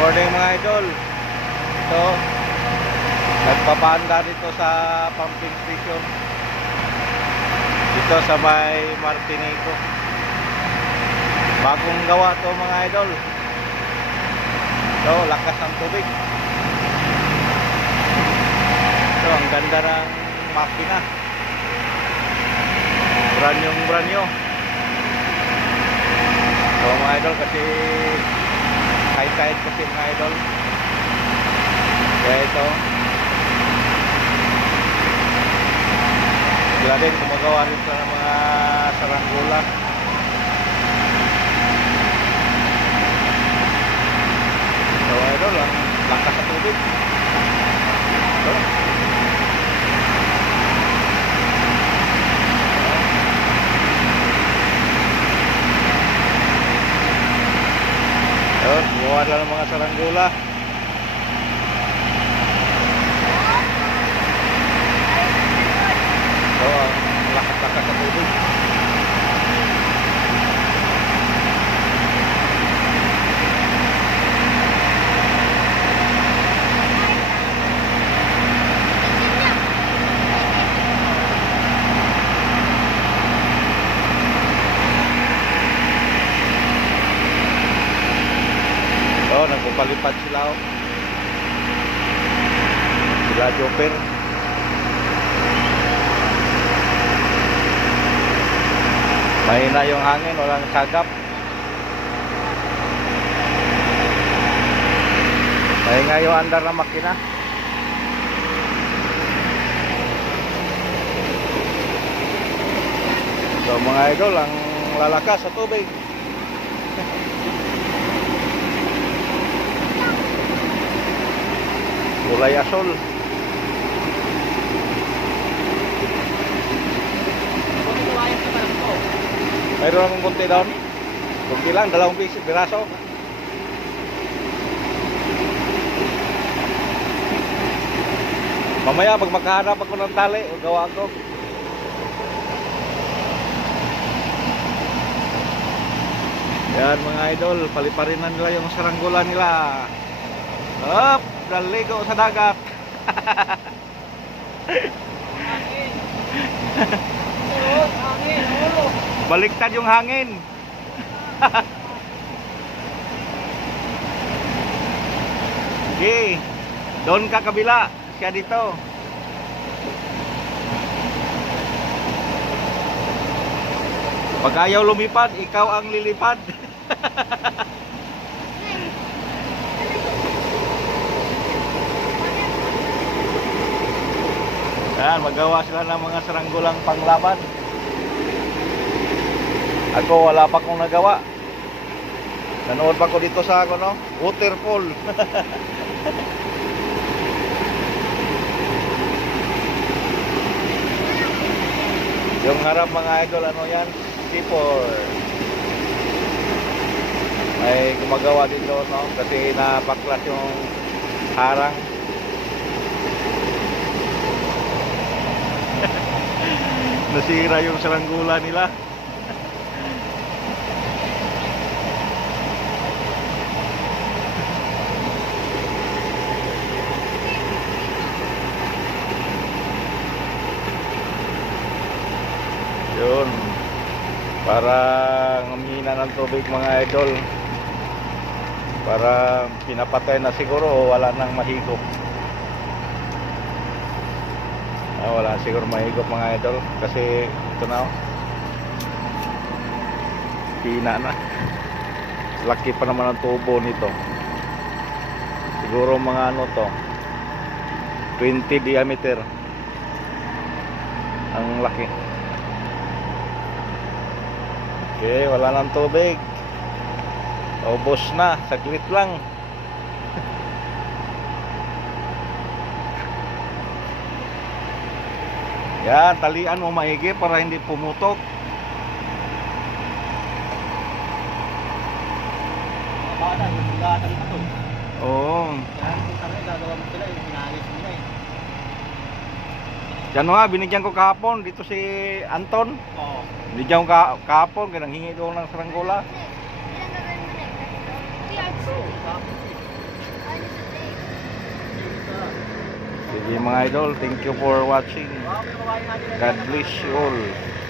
Morning mga idol. So, nagpapanda dito sa pumping station. Dito sa may Martinico. Bagong gawa to mga idol. So, lakas ng tubig. So, ang ganda ng makina. Brand-new. So mga idol, kasi high tide kasi mga idol. Kaya ito sila din gumagawa rin sa mga saranggola. So mga idol, ang lakas sa tubig. So yun, buwan lang ng mga saranggola. So, ang lakas-lakas sa tubig. So, nagpapalipad sila. Sila Joper. Mahina yung hangin, walang sagap. Mahinga yung andar ng makina. So mga idol, ang lalakas sa tubig. Kulay asol. Mayroon akong kunti doon. Kunti lang, 2 piraso. Mamaya pag magkahanap ako ng tali, gawa ko. Yan mga idol, paliparin na nila yung saranggola nila. Up, daligo sa dagat. Baliktad yung hangin. Okay, doon ka kabila, siya dito. Pag ayaw lumipad, ikaw ang lilipad. Yan, magawa sila ng mga saranggolang panglaban. Ako wala pa akong nagawa. Nanood pa ko dito sa waterfall. Yung harap mga idol, ano yan? C4. Ay gumagawa dito, no? Kasi napaklas yung harang. Nasira yung saranggola nila. Yun, para humina ng tubig mga idol, para pinapatay na siguro o wala nang mahigop. Wala siguro mahigop mga idol, kasi ito na hina na. Laki pa naman ang tubo nito. Siguro mga ano to, 20 diameter ang laki. Okay, wala nang tubig. Ubos na, saglit lang. Yan, talian mo maigi para hindi pumutok. Oo. Yan nga, binigyan ko kahapon dito si Anton. Oo. Binigyan ko kahapon, ganang hingi doon ng saranggola. Sige mga idol, thank you for watching. God bless you all.